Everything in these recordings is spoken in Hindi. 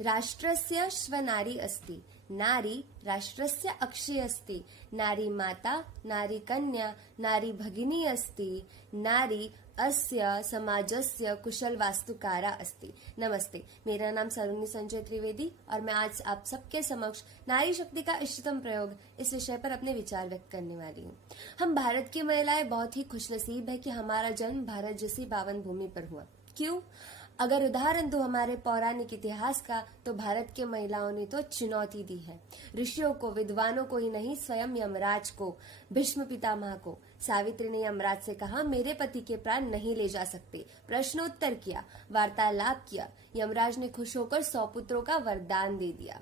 राष्ट्रस्य श्वनारी अस्ति, नारी राष्ट्रस्य अक्षी अस्ति, नारी माता, नारी कन्या, नारी भगिनी अस्ति, नारी अस्य समाजस्य कुशल वास्तुकारा अस्ति। नमस्ते, मेरा नाम सलोनी संजय त्रिवेदी और मैं आज आप सबके समक्ष नारी शक्ति का इष्टतम प्रयोग इस विषय पर अपने विचार व्यक्त करने वाली हूँ। हम भारत की महिलाएं बहुत ही खुशनसीब है कि हमारा जन्म भारत जैसी पावन भूमि पर हुआ। क्यों? अगर उदाहरण दो हमारे पौराणिक इतिहास का, तो भारत के महिलाओं ने तो चुनौती दी है। ऋषियों को, विद्वानों को ही नहीं, स्वयं यमराज को, भीष्म पितामह को। सावित्री ने यमराज से कहा, मेरे पति के प्राण नहीं ले जा सकते। प्रश्नोत्तर किया, वार्तालाप किया। यमराज ने खुश होकर 100 पुत्रों का वरदान दे दिया।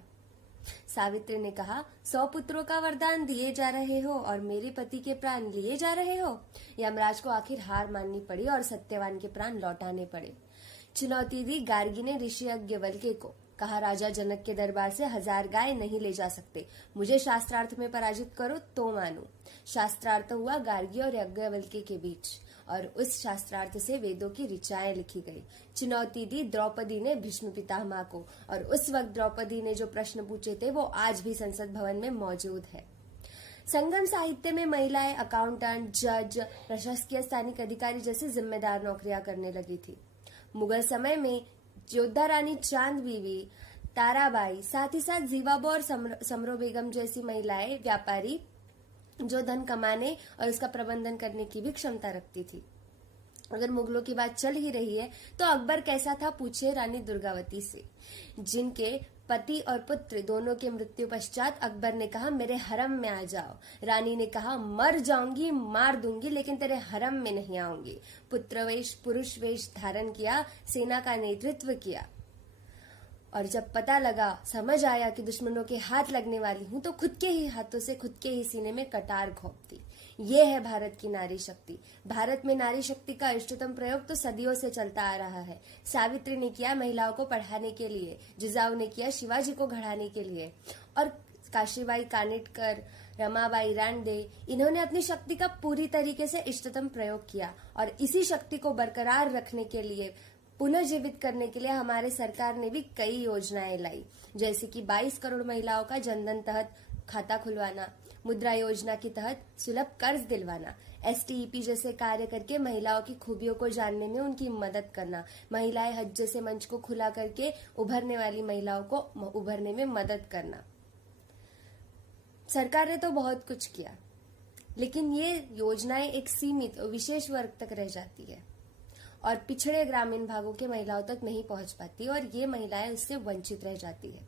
सावित्री ने कहा, 100 पुत्रों का वरदान दिए जा रहे हो और मेरे पति के प्राण लिए जा रहे हो। यमराज को आखिर हार माननी पड़ी और सत्यवान के प्राण लौटाने पड़े। चुनौती दी गार्गी ने ऋषि यज्ञवल्क्य को। कहा, राजा जनक के दरबार से 1000 गाय नहीं ले जा सकते, मुझे शास्त्रार्थ में पराजित करो तो मानू। शास्त्रार्थ हुआ गार्गी और यज्ञवल्क्य के बीच और उस शास्त्रार्थ से वेदों की ऋचाएं लिखी गई। चुनौती दी द्रौपदी ने भीष्म पितामह को और उस वक्त द्रौपदी ने जो प्रश्न पूछे थे वो आज भी संसद भवन में मौजूद है। संगम साहित्य में महिलाएं अकाउंटेंट, जज, प्रशासकीय स्थानिक अधिकारी जैसी जिम्मेदार नौकरियां करने लगी थी। मुगल समय में जोधा रानी चांद बीवी, ताराबाई, साथ ही साथ जीवाबो और समरो बेगम जैसी महिलाएं व्यापारी जो धन कमाने और उसका प्रबंधन करने की भी क्षमता रखती थी। अगर मुगलों की बात चल ही रही है तो अकबर कैसा था, पूछे रानी दुर्गावती से, जिनके पति और पुत्र दोनों के मृत्यु पश्चात अकबर ने कहा, मेरे हरम में आ जाओ। रानी ने कहा, मर जाऊंगी, मार दूंगी, लेकिन तेरे हरम में नहीं आऊंगी। पुत्र वेश, पुरुष वेश धारण किया, सेना का नेतृत्व किया और जब पता लगा, समझ आया कि दुश्मनों के हाथ लगने वाली हूं, तो खुद के ही हाथों से खुद के ही सीने में कटार घोंप दी। ये है भारत की नारी शक्ति। भारत में नारी शक्ति का इष्टतम प्रयोग तो सदियों से चलता आ रहा है। सावित्री ने किया महिलाओं को पढ़ाने के लिए, जिजाऊ ने किया शिवाजी को घड़ाने के लिए और काशीबाई कानिटकर, रमाबाई रानडे, इन्होंने अपनी शक्ति का पूरी तरीके से इष्टतम प्रयोग किया और इसी शक्ति को बरकरार रखने के लिए, पुनर्जीवित करने के लिए हमारे सरकार ने भी कई योजनाएं लाई, जैसे कि 22 करोड़ महिलाओं का जनधन तहत खाता खुलवाना, मुद्रा योजना के तहत सुलभ कर्ज दिलवाना, STEP जैसे कार्य करके महिलाओं की खूबियों को जानने में उनकी मदद करना, महिलाएं हज जैसे मंच को खुला करके उभरने वाली महिलाओं को उभरने में मदद करना। सरकार ने तो बहुत कुछ किया, लेकिन ये योजनाएं एक सीमित और विशेष वर्ग तक रह जाती है और पिछड़े ग्रामीण भागों के महिलाओं तक नहीं पहुंच पाती और ये महिलाएं उससे वंचित रह जाती है।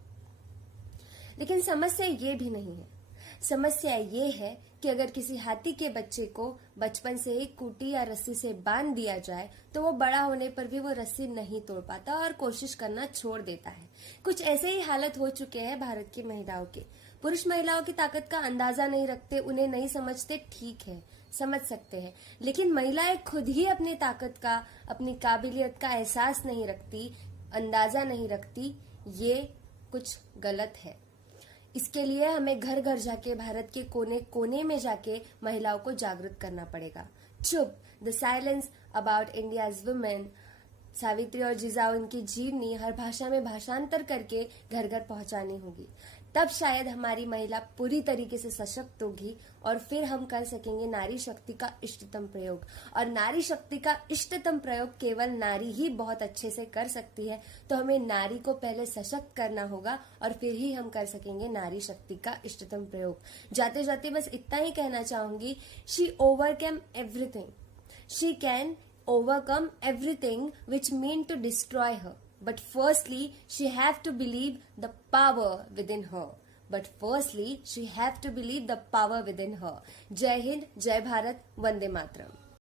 लेकिन समस्या ये भी नहीं है। समस्या ये है कि अगर किसी हाथी के बच्चे को बचपन से ही खूंटी या रस्सी से बांध दिया जाए तो वो बड़ा होने पर भी वो रस्सी नहीं तोड़ पाता और कोशिश करना छोड़ देता है। कुछ ऐसे ही हालत हो चुके हैं भारत की महिलाओं के। पुरुष महिलाओं की ताकत का अंदाजा नहीं रखते, उन्हें नहीं समझते, ठीक है, समझ सकते हैं, लेकिन महिलाएं खुद ही अपनी ताकत का, अपनी काबिलियत का एहसास नहीं रखती, अंदाजा नहीं रखती, ये कुछ गलत है। इसके लिए हमें घर घर जाके, भारत के कोने कोने में जाके महिलाओं को जागृत करना पड़ेगा। चुप, the silence about India's women, Savitri और जिजाऊ इनकी जीवनी हर भाषा में भाषांतर करके घर घर पहुंचानी होगी। तब शायद हमारी महिला पूरी तरीके से सशक्त होगी और फिर हम कर सकेंगे नारी शक्ति का इष्टतम प्रयोग। और नारी शक्ति का इष्टतम प्रयोग केवल नारी ही बहुत अच्छे से कर सकती है, तो हमें नारी को पहले सशक्त करना होगा और फिर ही हम कर सकेंगे नारी शक्ति का इष्टतम प्रयोग। जाते जाते बस इतना ही कहना चाहूंगी, she overcome everything, she can overcome everything which mean to destroy her. But firstly, she have to believe the power within her. Jai Hind, Jai Bharat, Vande Mataram.